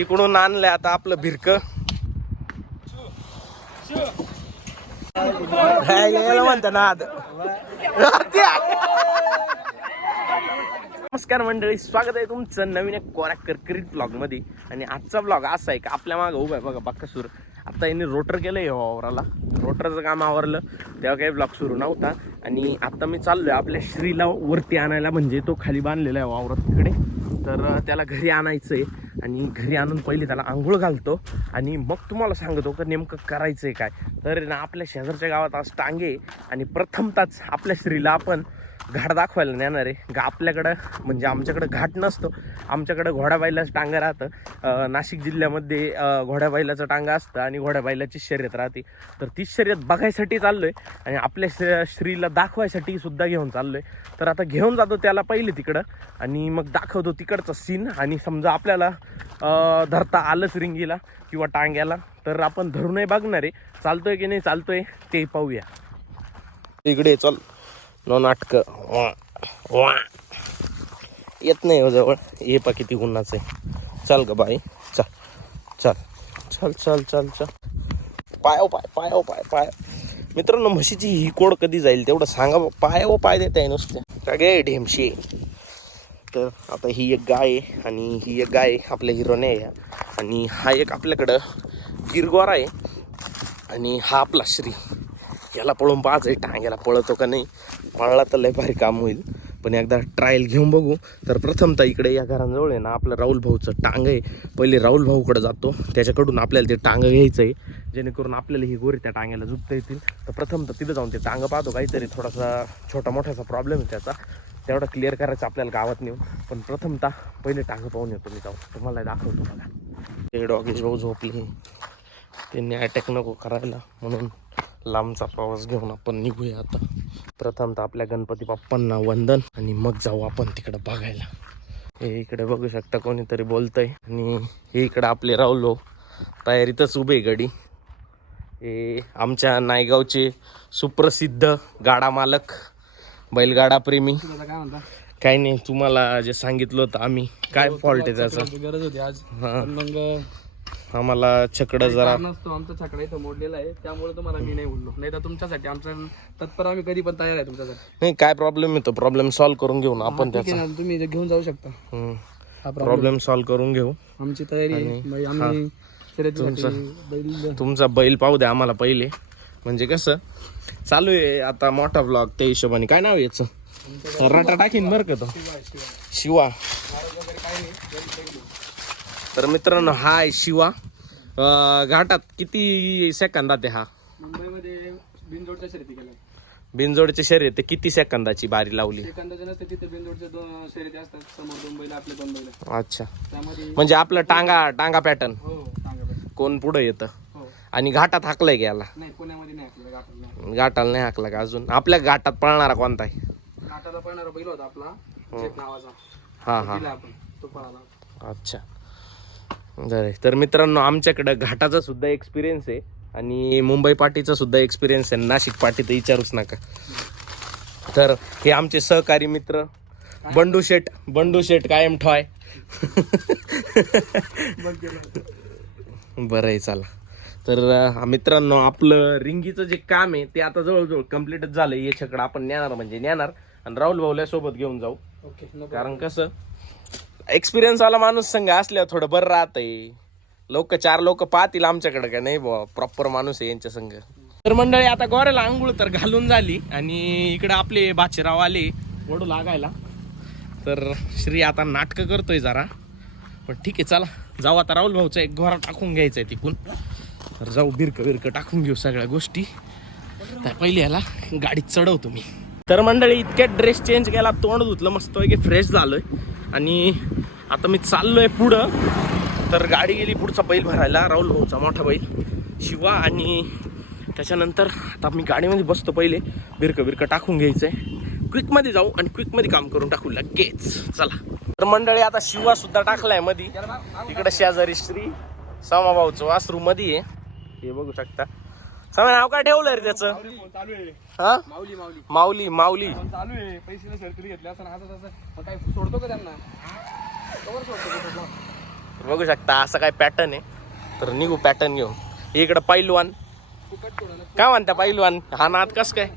इकडून आणलंय आता आपलं भिरक. म्हणत ना नमस्कार मंडळी स्वागत आहे तुमचं नवीन एक कोरा करकरीत ब्लॉगमध्ये आणि आजचा ब्लॉग असा आहे का आपल्या मागं उभा आहे बघा बक्कासूर. आता यांनी रोटर केलं आहे हो वावराला. रोटरचं काम आवरलं तेव्हा काही ब्लॉग सुरू नव्हता. आणि आता मी चाललोय आपल्या श्रीला वरती आणायला म्हणजे तो खाली बांधलेला आहे वावरात तिकडे. तर त्याला घरी आणायचं आहे आणि घरी आणून पहिले त्याला आंघोळ घालतो आणि मग तुम्हाला सांगतो का नेमकं करायचं आहे काय. तर ना आपल्या शेजारच्या गावात आज टांगे आणि प्रथमतच आपल्या श्रीला आपण घाट दाखवायला नेणार आहे. गा आपल्याकडं म्हणजे आमच्याकडं घाट नसतो. आमच्याकडं घोड्याबाईलाच टांगा राहतं. नाशिक जिल्ह्यामध्ये घोड्याबाईलाचं टांगा असतं आणि घोड्याबाईलाची शर्यत राहते. तर ती शर्यत बघायसाठी चाललोय आणि आपल्या श श्रीला दाखवायसाठी सुद्धा घेऊन चाललोय. तर आता घेऊन जातो त्याला पहिले तिकडं आणि मग दाखवतो तिकडचं सीन. आणि समजा आपल्याला धरता आलंच रिंगीला किंवा टांग्याला तर आपण धरूनही बघणार आहे. चालतोय की नाही चालतोय ते पाहूया. इकडे चल. नो नाटक. वा. वा. येत नाही हो जवळ. हे पा किती गुन्हाच आहे. चल ग बाई. चल. चल. चल चल चल चल. पाय पाय पाय पाय पाय. मित्रांनो म्हशीची ही कोड कधी जाईल तेवढं सांगा बा. पाय ओ पाय देत आहे नुसते. काय गे ढेमशी. तर आता ही एक गाय आहे आणि ही एक गाय आपल्या हिरोने आहे. आणि हा एक आपल्याकडं गिरगोरा आहे. आणि हा आपला श्री. याला पळून पाच आहे टांग्याला पळतो का नाही? पळला तर लय भारी काम होईल. पण एकदा ट्रायल घेऊन बघू. तर प्रथमतः इकडे या घरांजवळ आहे ना आपलं राहुल भाऊचं टांग आहे. पहिले राहुल भाऊकडे जातो. त्याच्याकडून आपल्याला ते टांग घ्यायचं आहे जेणेकरून आपल्याला ही गोरी त्या टांग्याला झुकता येतील. तर प्रथमतः तिथं जाऊन ते टांग पाहतो. काहीतरी थोडासा छोटा मोठासा प्रॉब्लेम आहे त्याचा. तेवढा क्लिअर करायचा आपल्याला गावात नेऊ पण प्रथमतः पहिले टांग पाहून येतो मी जाऊ तुम्हाला दाखवतो मला ते डॉगेश भाऊ झोपले. त्यांनी अटॅक नको करायला. म्हणून लांबचा प्रवास घेऊन आपण निघूया आता. प्रथमतः आपल्या गणपती बाप्पांना वंदन आणि मग जाऊ आपण तिकडं बघायला. हे इकडे बघू शकता कोणीतरी बोलतंय. आणि हे इकडं आपले राहुल भाऊ तयारीतच उभे गडी. हे आमच्या नायगावचे सुप्रसिद्ध गाडा मालक बैलगाडा प्रेमी. काय नाही तुम्हाला जे सांगितलं होतं आम्ही काय फॉल्ट आहे त्याचा? गरज होती आज. हा. मग आम्हाला छकडं जरा नसतो आमचा छकडा इथं मोडलेला आहे त्यामुळे तुम्हाला मी नाही बोललो. नाही तर तुमच्यासाठी आमचं तत्पर आम्ही कधी पण तयार आहे तुमच्यासाठी. नाही काय प्रॉब्लेम येतो? प्रॉब्लेम सॉल्व्ह करून घेऊ ना आपण ठीक आहे ना तुम्ही इथे घेऊन जाऊ शकता. हा प्रॉब्लेम प्रॉब्लेम सॉल्व्ह करून घेऊ. आमची तयारी आहे. आम्ही शर्यतीसाठी बैल तुमचा बैल पाहू द्या आम्हाला पहिले. म्हणजे कसं? चालू आहे आता मोठा ब्लॉग त्या हिशोबाने. काय नाव आहे याचं? रटा टाकीन बरं का तो? शिवा तर मित्रांनो हा आहे शिवा. अं, घाटात किती सेकंदात आहे हा? मुंबईमध्ये बिनजोडच्या शर्यती केल्या बिनजोडची शर्यत किती सेकंदाची बारी लावली? सेकंदाचे नसते तिथे बिनजोडच्या दोन शर्यती असतात. समोर दोन बैल आपले दोन बैल. अच्छा. त्यामध्ये म्हणजे आपलं टांगा टांगा पॅटर्न हो सांगा बरं. कोण पुढं येतं? हो. आणि घाटात हाकलंय घ्यायला नाही पुण्यामध्ये नाही आपल्याला गाठाला नाही घाटाला नाही हाकला का अजून? आपल्या घाटात पळणारा कोणता आहे? गाठाला पळणारा बैल होता आपला जेट नावाचा. हा हा. दिला आपण तो पळाला अच्छा. बरं तर मित्रांनो आमच्याकडं घाटाचा सुद्धा एक्सपिरियन्स आहे आणि मुंबई पाटीचा सुद्धा एक्सपिरियन्स आहे. नाशिक पाटी तर विचारूच नका. तर हे आमचे सहकारी मित्र बंडू शेट बंडू शेट कायम ठॉय बरं आहे चला. तर मित्रांनो आपलं रिंगीचं जे काम आहे ते आता जवळजवळ कम्प्लीटच झालं याच्याकडं आपण नेणार म्हणजे नेणार. आणि राहुल भाऊला सोबत घेऊन जाऊ. कारण कसं एक्सपिरियन्स वाला माणूस संघ असल्यावर थोडं बरं राहतंय. लोक चार लोक पाहतील आमच्याकडे का? नाही बुवा प्रॉपर माणूस आहे यांच्या संघ तर मंडळी आता गोऱ्याला आंघोळ तर घालून झाली आणि इकडे आपले बाचेराव आले वडू लागायला. तर श्री आता नाटकं करतोय जरा. पण ठीक आहे चला. जाऊ आता राहुल भाऊचा एक गोरा टाकून घ्यायचा आहे तिकून. तर जाऊ बिरक बिरक टाकून घेऊ सगळ्या गोष्टी. तर पहिले याला गाडीत चढवतो मी. तर मंडळी इतक्यात ड्रेस चेंज केला तोंड धुतलं मस्त की फ्रेश झालोय. आणि आता मी चाललोय पुढं. तर गाडी गेली पुढचा बैल भरायला राहुल भाऊचा मोठा बैल शिवा आणि त्याच्यानंतर आता मी गाडीमध्ये बसतो पहिले. बिरकं बिरकं टाकून घ्यायचं आहे क्विकमध्ये जाऊ आणि क्विकमध्ये काम करून टाकू लगेच. चला. तर मंडळी आता शिवा सुद्धा टाकलाय मधी. तिकडे शेजारी श्री समाभाऊचं वासरू मधी आहे. हे बघू शकता. समय नाव काय ठेवलंय रे त्याचं? चालू आहे. हा? माऊली माऊली. माऊली माऊली. चालू आहे. पैसे शर्यती घेतल्या असं असं असं मग काय सोडतो का त्यांना? कवर सोडतो का सोडला? बघू शकता असं काय पॅटर्न आहे. तर निघू पॅटर्न घेऊन. इकडं पैलवान. काय म्हणता पैलवान? हा नाद कस काय?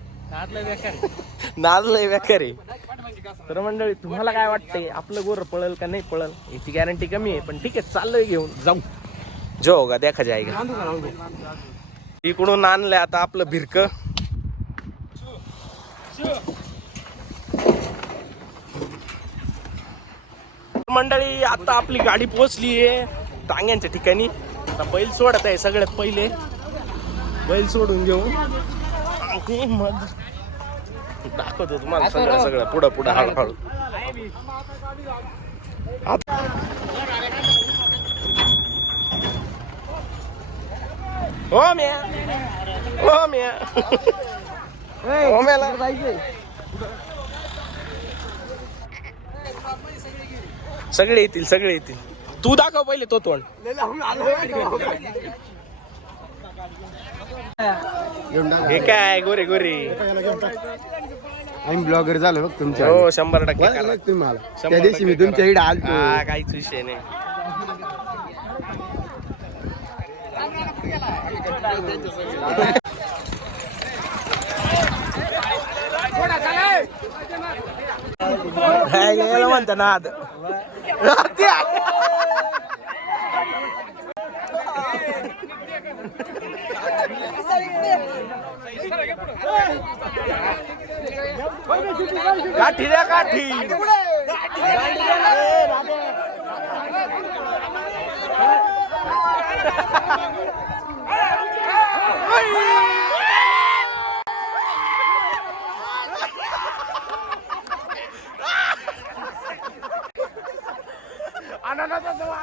नाद लय आहे. तर मंडळी तुम्हाला काय वाटतंय? आपलं गोर पळल का नाही पळल? याची गॅरंटी कमी आहे पण ठीक आहे चाललोय घेऊन. जाऊ. जो होगा देखा जाएगा. इकडून आणलंय आता आपलं भिरक. मंडळी आता आपली गाडी पोहोचली आहे टांग्यांच्या ठिकाणी. आता बैल सोडत आहे सगळ्यात पहिले. बैल सोडून घेऊ. मग दाखवतो तुम्हाला सगळं सगळं. पुढं पुढं हळूहळू. आत- हो म्या. हो म्या. हो म्याला सगळे येतील सगळे येतील. तू दाखव पहिले तो तोंड. हे काय गोरे गोरे. आम्ही ब्लॉगर झालो बघ तुमच्या हो शंभर टक्के करा. त्या दिवशी मी तुमच्या इकडे आलतो. हा काहीच विषय नाही. काय गेलं म्हणता ना आता काठी द्या काठी Anak-anak semua.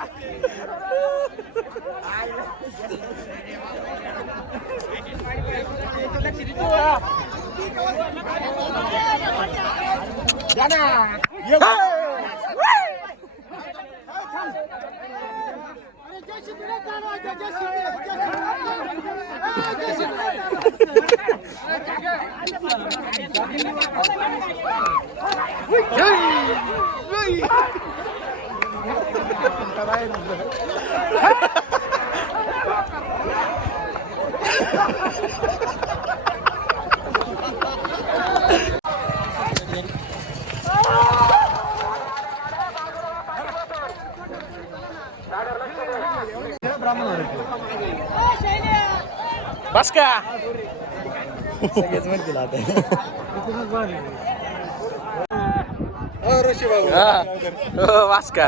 Jana. Hey! Hey! बस का हो, वास का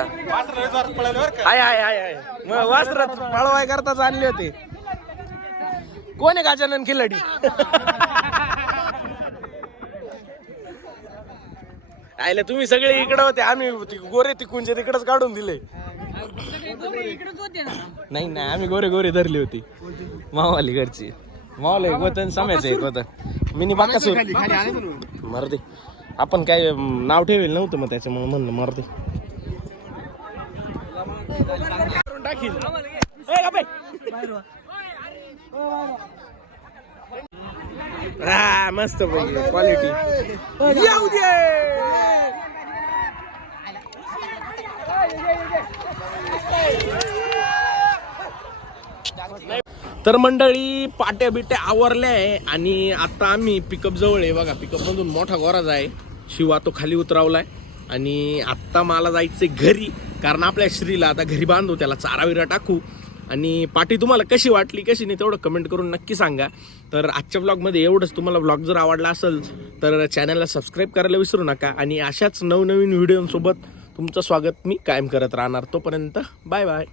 हाय हाय हाय हाय. मग पळवाय करताच आणले होते. कोण आहे गाजानन खिलाडी? आयला तुम्ही सगळे इकडे होते आम्ही गोरे तिकूनचे तिकडच काढून दिले. नाही नाही आम्ही गोरे गोरे धरली होती. मावाली घरची. मावाला एक होतं आणि सम्याचं एक होतं मिनी बाकासूर मरदे आपण काय नाव ठेवेल नव्हतं मग त्याच्यामुळे म्हणलं. हा मस्त क्वालिटी तर मंडळी पाट्या बिट्या आवरल्या आहे आणि आता आम्ही पिकअप जवळ आहे. बघा पिकअप मधून मोठा गोराज आहे. शिवा तो खाली उतरावलाय. आणि आत्ता मला जायचंय घरी कारण आपल्या श्रीला आता घरी बांधू त्याला चारा विरा टाकू. आणि पाठी तुम्हाला कशी वाटली कशी नाही तेवढं कमेंट करून नक्की सांगा. तर आजच्या ब्लॉगमध्ये एवढंच. तुम्हाला ब्लॉग जर आवडला असेल तर चॅनलला सबस्क्राईब करायला विसरू नका. आणि अशाच नवनवीन व्हिडिओंसोबत तुमचं स्वागत मी कायम करत राहणार तोपर्यंत बाय बाय.